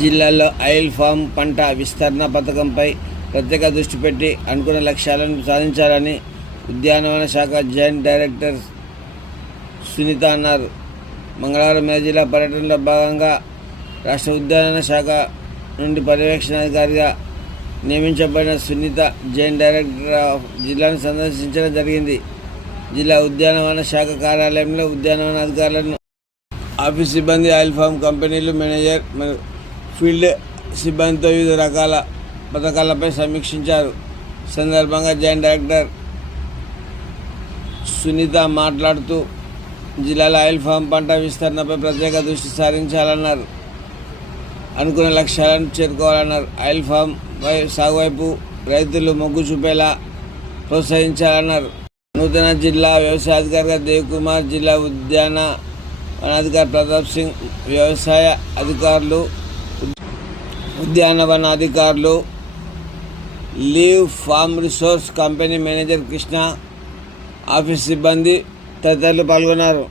జిల్లాలో oil form పంట విస్తరణ పథకంపై ప్రత్యేక దృష్టి పెట్టి అనుకున్న లక్ష్యాలను సాధించాలని ఉద్యానవన శాఖ జాయింట్ డైరెక్టర్ సునీత అన్నారు. మంగళవారం మెదక్ జిల్లా పర్యటనలో భాగంగా రాష్ట్ర ఉద్యానవన శాఖ నుండి పర్యవేక్షణాధికారిగా నియమించబడిన సునీత జాయింట్ డైరెక్టర్ జిల్లాను సందర్శించడం జరిగింది. జిల్లా ఉద్యానవన శాఖ కార్యాలయంలో ఉద్యానవన అధికారులను, ఆఫీస్ సిబ్బంది, ఆయిల్ ఫామ్ కంపెనీలు, మేనేజర్ మరియు ఫీల్డ్ సిబ్బందితో వివిధ రకాల పథకాలపై సమీక్షించారు. సందర్భంగా జాయింట్ డైరెక్టర్ సునీత మాట్లాడుతూ జిల్లాలో ఆయిల్ ఫామ్ పంట విస్తరణపై ప్రత్యేక దృష్టి సారించాలన్నారు. అనుకున్న లక్ష్యాలను చేరుకోవాలన్నారు. ఆయిల్ ఫామ్ సాగు వైపు రైతులు మొగ్గు చూపేలా ప్రోత్సహించాలన్నారు. నూతన జిల్లా వ్యవసాయ అధికారిగా దేవకుమార్, జిల్లా ఉద్యాన వనాధికారి ప్రతాప్ సింగ్, వ్యవసాయ అధికారులు, ఉద్యానవన అధికారులు, leave farm resource company manager Krishna, office సిబ్బంది తదితరులు పాల్గొన్నారు.